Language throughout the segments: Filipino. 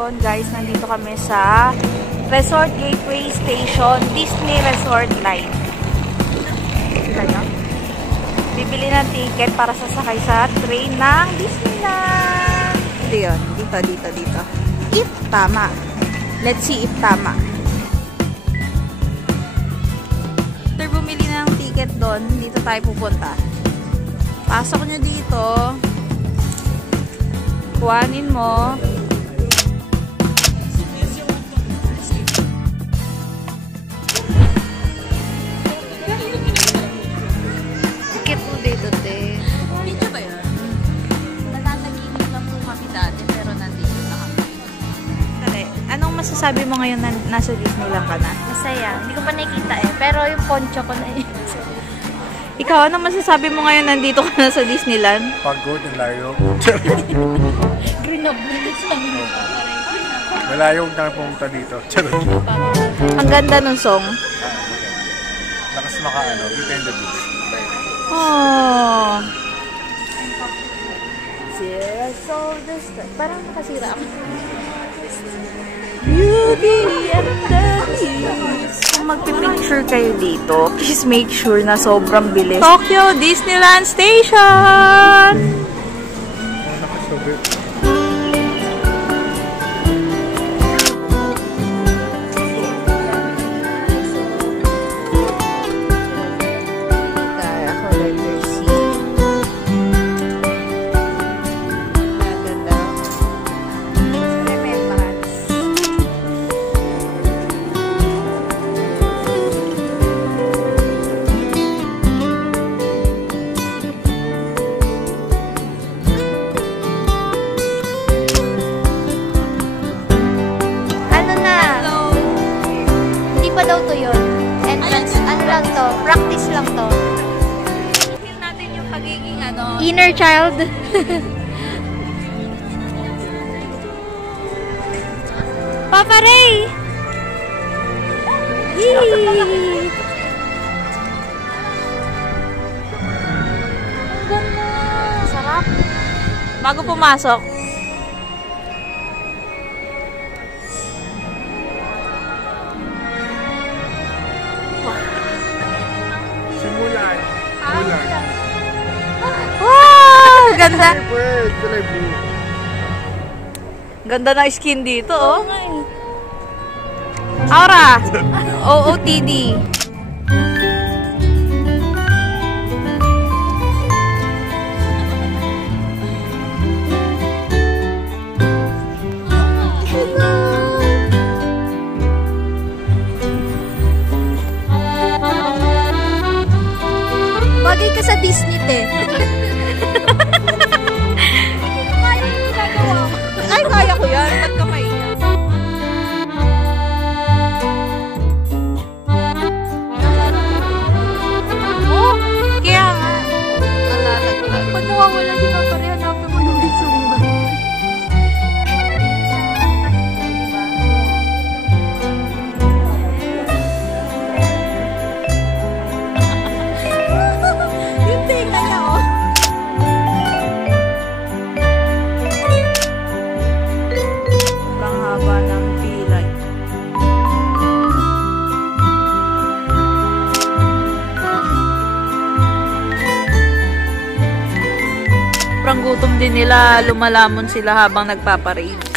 ngayon, guys, nandito kami sa Resort Gateway Station, Disney Resort Line. Kita nyo? Bibili ng ticket para sasakay sa train ng Disneyland. Ito yun. Dito. If tama. Let's see if tama. After bumili ng ticket doon, dito tayo pupunta. Pasok nyo dito. Kuhanin mo. Ticket po dito, te. Dito ba yun? Nananaginip lang po kami dati, pero nandito na kami. Dali, anong masasabi mo ngayon na nasa Disneyland ka na? Masaya. Hindi ko pa nakikita eh. Pero yung poncho ko na yun. Ikaw, anong masasabi mo ngayon nandito ka na sa Disneyland? Pagod, ang layo. Green up na dito sa amin. Malayo na pumunta dito. Charot. Ang ganda nung song. Lakas makaano, Beauty and the Beast. Oh. Parang nakasira ako. Beauty and the Beast. Kung magpipicture kayo dito, please make sure na sobrang bilis. Tokyo Disneyland Station! Nakasubit. Daw to yun. Entrance, ano lang to? Practice lang to. Feel natin yung pagiging Inner child. Papa Ray! Ganda. Sarap. Bago pumasok. Simulan. Wow! Ganda. Kulay blue. Ganda na skin dito, oh. Aura! OOTD. Bagay ka sa Disney, te. Ay, kaya ko yan. Ba't kamay niya? Oh, kaya nga. Nalalaglag. Pag nawawala si Papa Ray, hanapin mo yung Rizumba. Yung tenga niya, oh. Sobrang haba ng pilay. Sobrang gutom din nila, lumalamon sila habang nagpaparade.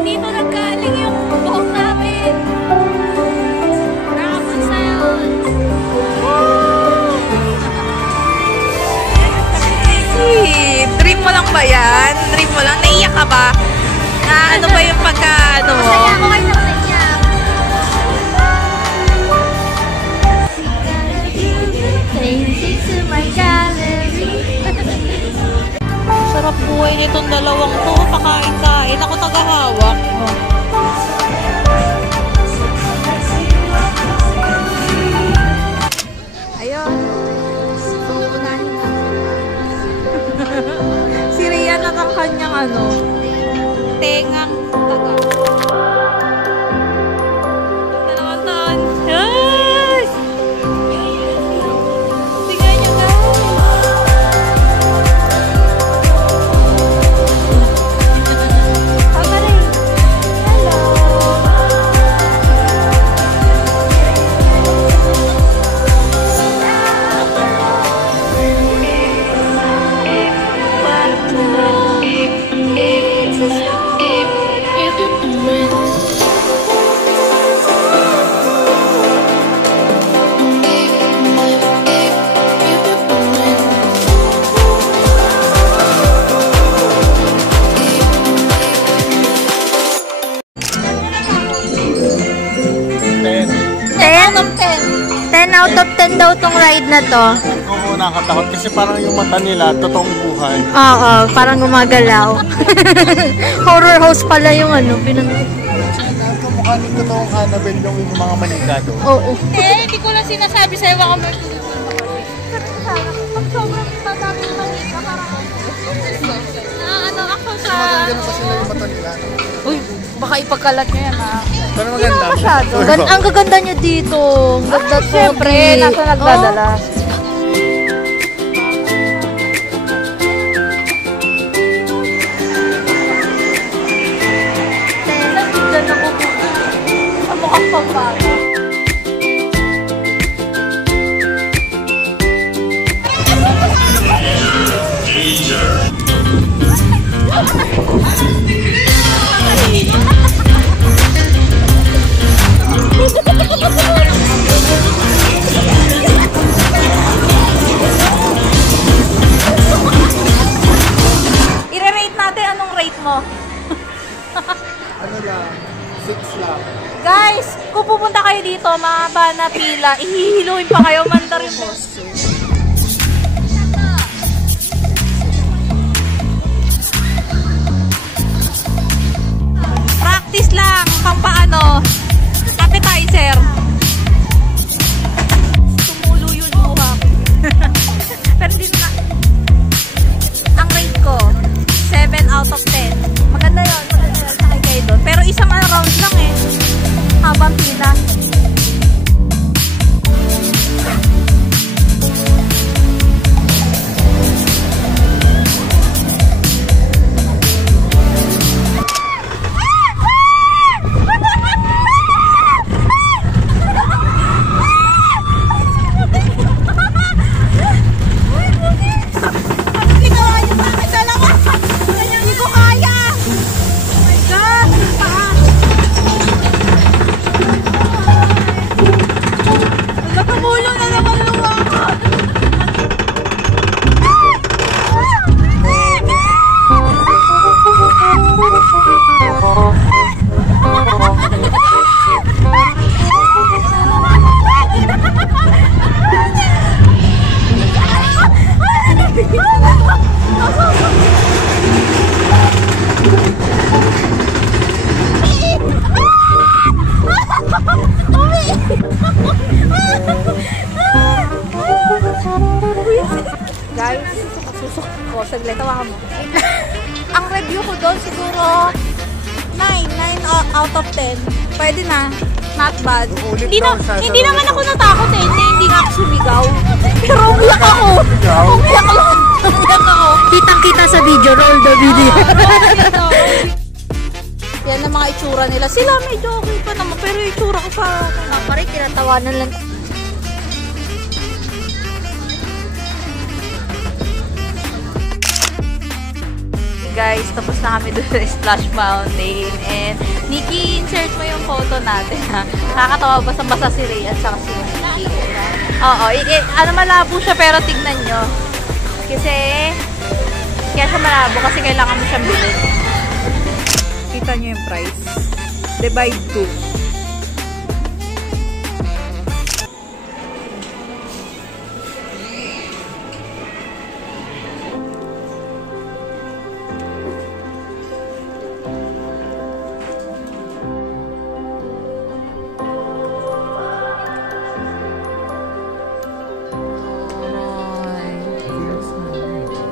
Dito nagkaling yung buhok namin. Nakapun sa yun. Dream mo lang ba yan? Dream mo lang? Naiyak ka ba? Na ano ba yung pagka ano mo? Masaya ako kayo sa kanya. To my gallery. Sarap buhay nitong dalawang to. Pakain-kain. Ako tagahawak. Ayun. So, unahin na. kanyang ano, tengang taga. Dalawang taon. Yes! Tingnan nyo guys. Tama rin. Hello. Out of 10 daw tong ride na to. Oo, nakatakot kasi parang yung mata nila, totoong buhay. Oo, parang gumagalaw. Horror house pala yung ano, Kamukha ng totoong Annabelle yung mga manika doon. Oo. Hindi ko lang sinasabi sa'yo baka may pag sobrang madami yung manika, parang ano ako sa... Ganun pa sila yung mata nila. Uy, baka ipagkalat nyo yan ha. Pero maganda. Masyado. Ang gaganda nyo dito. Ang ganda to. Siyempre, nasa nagdadala. Diyan ako sa mukhang pampara. I-rate natin anong rate mo. Ano lang, 6 lang. Guys, kung pupunta kayo dito, mahaba na pila, ihihiluin pa kayo, mandarin mo. Practice lang, pang paano, appetizer. Tumulo yun buhak. Pero din na, ang rate ko, 7 out of 10. Maganda yun, sakay kayo doon. Pero isang round lang eh, habang pila. Guys, susok ko. Saglit, tawakan mo. Ang review ko doon siguro 9 out of 10. Pwede na. Not bad. Hindi naman ako natakot eh. Hindi nga ako sumigaw. Pero umiyak ako. Umiyak ako. Kitang-kita sa video. Roll the video. Yan ang mga itsura nila. Sila medyo okay pa naman. Pero yung itsura ko pa. Parang tinatawanan lang. Guys, tapos na kami doon sa Splash Mountain. And Nikki, insert mo yung photo natin ha. Nakakatawa basta-basta si Ray at saka si Nikki. Oo, ano malabo siya pero tignan nyo. Kasi, kaya siya malabo kasi kailangan mo siyang bilhin. Kita nyo yung price. Divide 2.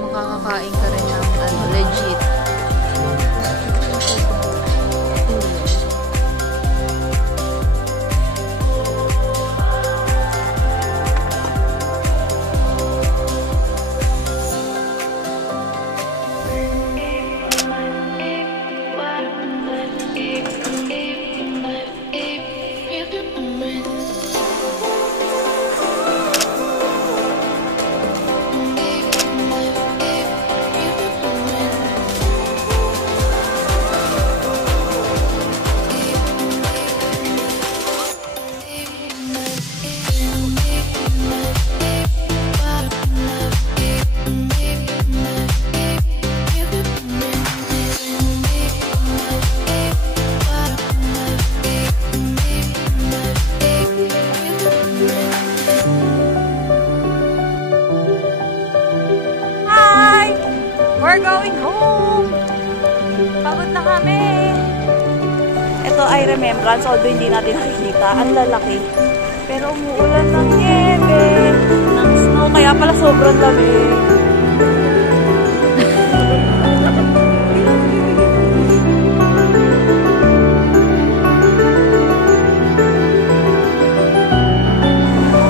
Makakakain ka rin ng legit. We're going home! Pagod na kami! Ito ay remembrance, although hindi natin nakikita. Ang lalaki. Pero umuulan ng niebe, ng snow, kaya pala sobrang lamig.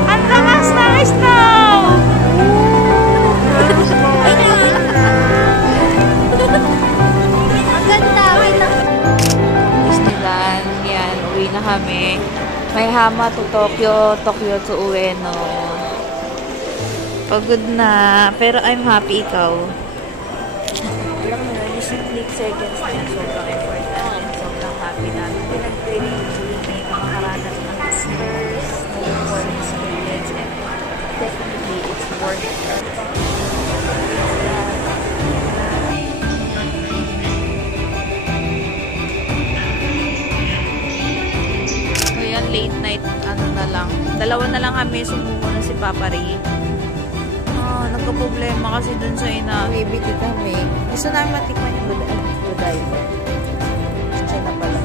Ang lakas ng snow! Ang ganda. Wait lang. Disneyland, yan, uwi na kami. May Hama to Tokyo, Tokyo to Ueno. Pagod na, pero I'm happy ikaw. Alam mo na, just click seconds na yung sobrang effort natin, sobrang happy natin. Pinag-training yung Julie, makakaranas ng first snowboard experience, and definitely it's worth it. Late night, ano na lang. Dalawa na lang kami, sumuko na si Papa Ray. Nagka-problema kasi dun sa inabibiti kami. Gusto namin matikman yung Godiva. China pala.